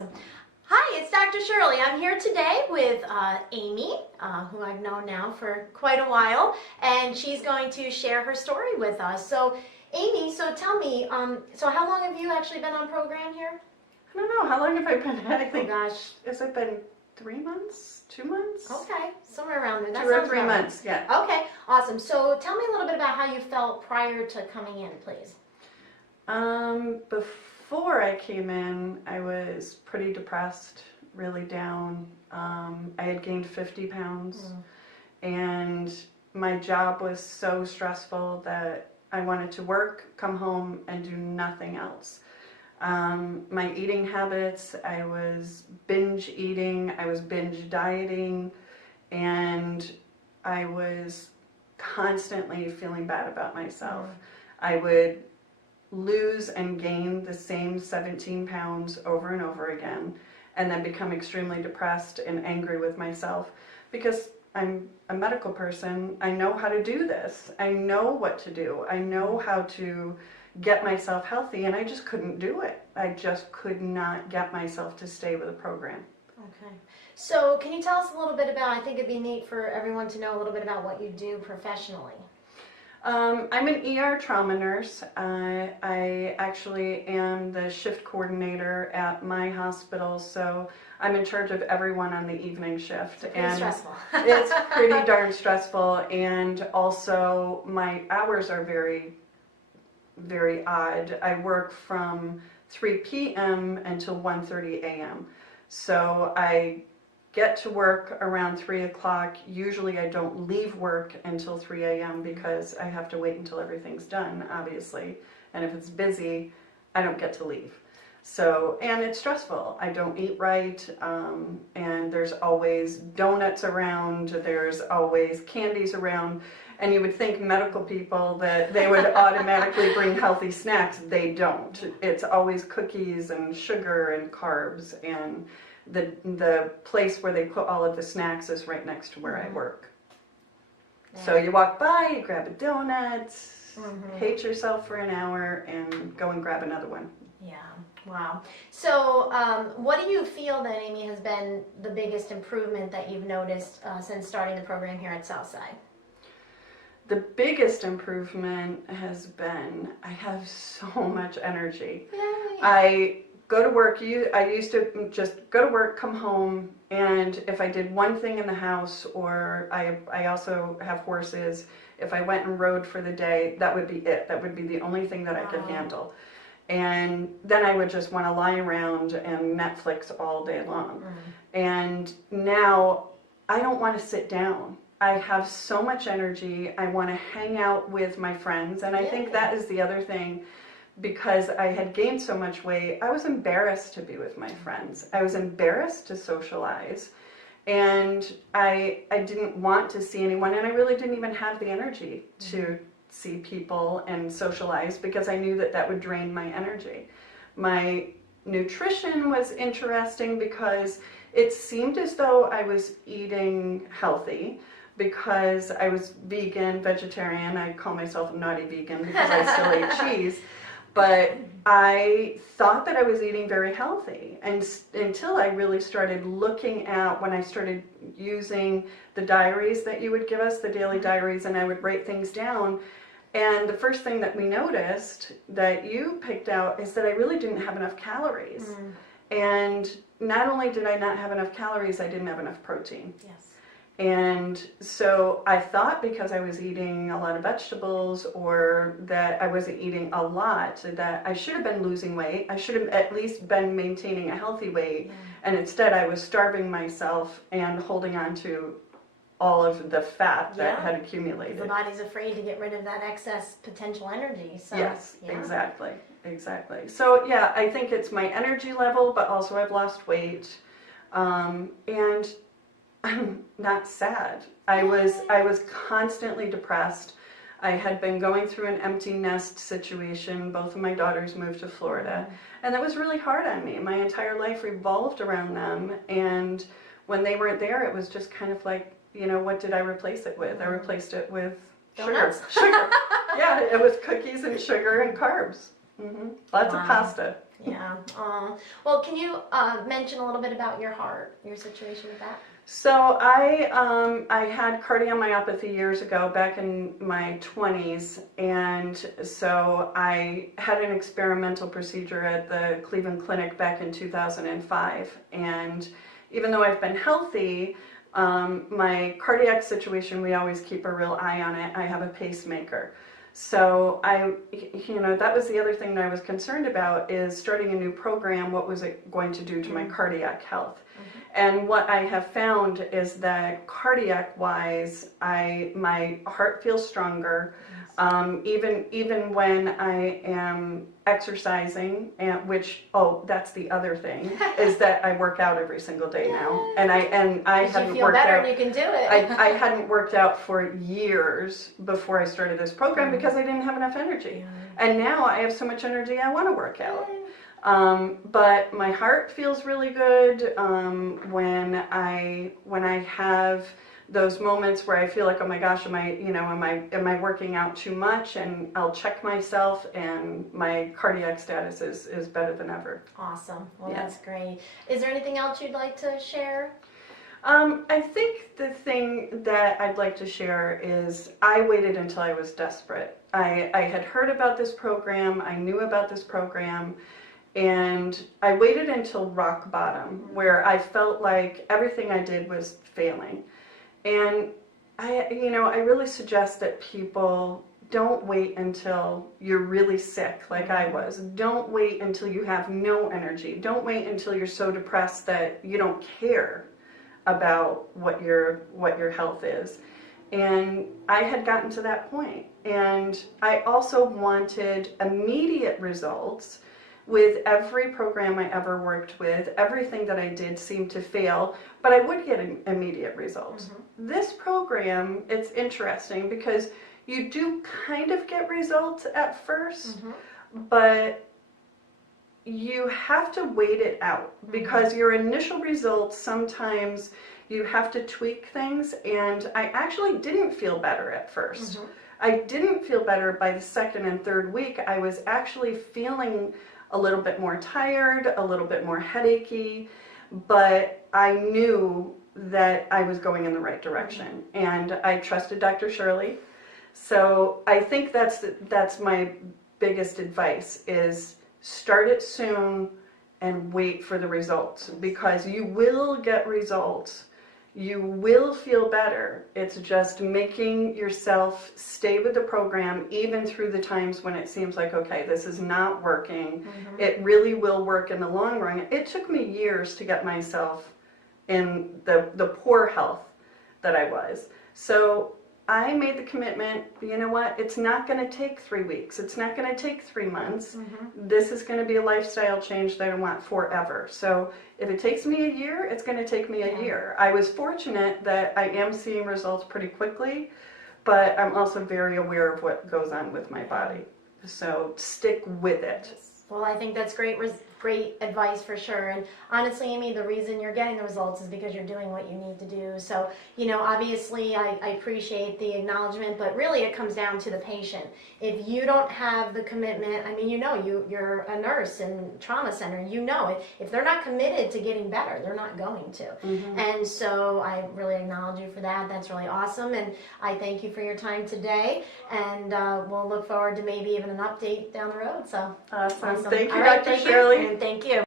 Hi, it's Dr. Shirley. I'm here today with Amy, who I've known now for quite a while, and she's going to share her story with us. So, Amy, so tell me, so how long have you actually been on program here? I don't know. How long have I been? I think, Oh gosh. has it been 3 months? 2 months? Okay, somewhere around there. That 2 or sounds 3 right. months, yeah. Okay, awesome. So tell me a little bit about how you felt prior to coming in, please. Before I came in, I was pretty depressed, really down. I had gained 50 pounds, and my job was so stressful that I wanted to work, come home, and do nothing else. My eating habits, I was binge eating, I was binge dieting, and I was constantly feeling bad about myself. I would lose and gain the same 17 pounds over and over again, and then become extremely depressed and angry with myself because I'm a medical person. I know how to do this. I know what to do. I know how to get myself healthy, and I just couldn't do it. I just could not get myself to stay with the program. Okay. So can you tell us a little bit about, I think it'd be neat for everyone to know a little bit about what you do professionally. I'm an ER trauma nurse. I actually am the shift coordinator at my hospital, so I'm in charge of everyone on the evening shift. It's pretty stressful. It's pretty darn stressful, and also my hours are very, very odd. I work from 3 p.m. until 1:30 a.m. So I get to work around 3 o'clock. Usually I don't leave work until 3 a.m. because I have to wait until everything's done, obviously. And if it's busy, I don't get to leave. So, and it's stressful. I don't eat right, and there's always donuts around, there's always candies around. And you would think medical people that they would automatically bring healthy snacks. They don't. It's always cookies and sugar and carbs, and the place where they put all of the snacks is right next to where I work. So you walk by, you grab a donut, hate yourself for an hour, and go and grab another one. Yeah, wow. So what do you feel that, Amy, has been the biggest improvement that you've noticed since starting the program here at Southside? The biggest improvement has been I have so much energy. Yay. I go to work. I used to just go to work, come home, and if I did one thing in the house, or I also have horses, if I went and rode for the day, that would be it. That would be the only thing that I could handle. And then I would just want to lie around and Netflix all day long. And now I don't want to sit down. I have so much energy. I want to hang out with my friends, and I think that is the other thing. Because I had gained so much weight, I was embarrassed to be with my friends. I was embarrassed to socialize, and I didn't want to see anyone, and I really didn't even have the energy to see people and socialize because I knew that that would drain my energy. My nutrition was interesting because it seemed as though I was eating healthy, because I was vegan, vegetarian. I call myself a naughty vegan because I still eat cheese. But I thought that I was eating very healthy, and until I really started looking at, when I started using the diaries that you would give us, the daily diaries, and I would write things down. And the first thing that we noticed that you picked out is that I really didn't have enough calories. And not only did I not have enough calories, I didn't have enough protein. Yes. And so I thought because I was eating a lot of vegetables, or that I wasn't eating a lot, that I should have been losing weight. I should have at least been maintaining a healthy weight. And instead I was starving myself and holding on to all of the fat that had accumulated. The body's afraid to get rid of that excess potential energy. So, yes, exactly. So yeah, I think it's my energy level, but also I've lost weight. And I'm not sad. I was constantly depressed. I had been going through an empty nest situation. Both of my daughters moved to Florida, and that was really hard on me. My entire life revolved around them, and when they weren't there, it was just kind of like, you know, what did I replace it with? I replaced it with donuts. Sugar. Yeah, it was cookies and sugar and carbs. Lots of pasta. Yeah. Well, can you mention a little bit about your heart, your situation with that? So I had cardiomyopathy years ago, back in my 20s, and so I had an experimental procedure at the Cleveland Clinic back in 2005. And even though I've been healthy, my cardiac situation, we always keep a real eye on it. I have a pacemaker. So that was the other thing that I was concerned about, is starting a new program. What was it going to do to my cardiac health? And what I have found is that cardiac-wise, my heart feels stronger. Even when I am exercising, and that's the other thing, is that I work out every single day now, and I hadn't You feel worked better out. and you can do it. I hadn't worked out for years before I started this program because I didn't have enough energy, and now I have so much energy I want to work out. But my heart feels really good when I have those moments where I feel like, oh my gosh, am I working out too much? And I'll check myself, and my cardiac status is better than ever. Awesome. Well, Yeah. that's great. Is there anything else you'd like to share? I think the thing that I'd like to share is I waited until I was desperate. I had heard about this program, I knew about this program, and I waited until rock bottom, where I felt like everything I did was failing. And I really suggest that people don't wait until you're really sick like I was. Don't wait until you have no energy. Don't wait until you're so depressed that you don't care about what your health is. And I had gotten to that point. And I also wanted immediate results. With every program I ever worked with, everything that I did seemed to fail, but I would get immediate results. This program, it's interesting because you do kind of get results at first, but you have to wait it out, because your initial results, sometimes you have to tweak things, and I actually didn't feel better at first. I didn't feel better by the second and third week. I was actually feeling a little bit more tired, a little bit more headachy, but I knew that I was going in the right direction, and I trusted Dr. Shirley. So I think that's my biggest advice, is start it soon and wait for the results, because you will get results. You will feel better. It's just making yourself stay with the program even through the times when it seems like, okay, this is not working. It really will work in the long run. It took me years to get myself in the poor health that I was. So I made the commitment, you know what, it's not going to take 3 weeks. It's not going to take 3 months. This is going to be a lifestyle change that I want forever. So if it takes me a year, it's going to take me a year. I was fortunate that I am seeing results pretty quickly, but I'm also very aware of what goes on with my body. So stick with it. Well, I think that's great advice for sure. And honestly, Amy, the reason you're getting the results is because you're doing what you need to do. So, obviously I appreciate the acknowledgement, but really it comes down to the patient. If you don't have the commitment, you're a nurse in trauma center, if they're not committed to getting better, they're not going to. And so I really acknowledge you for that. That's really awesome. And I thank you for your time today. And we'll look forward to maybe even an update down the road. So Awesome. awesome. Thank you, All right, Dr. Shirley. And thank you.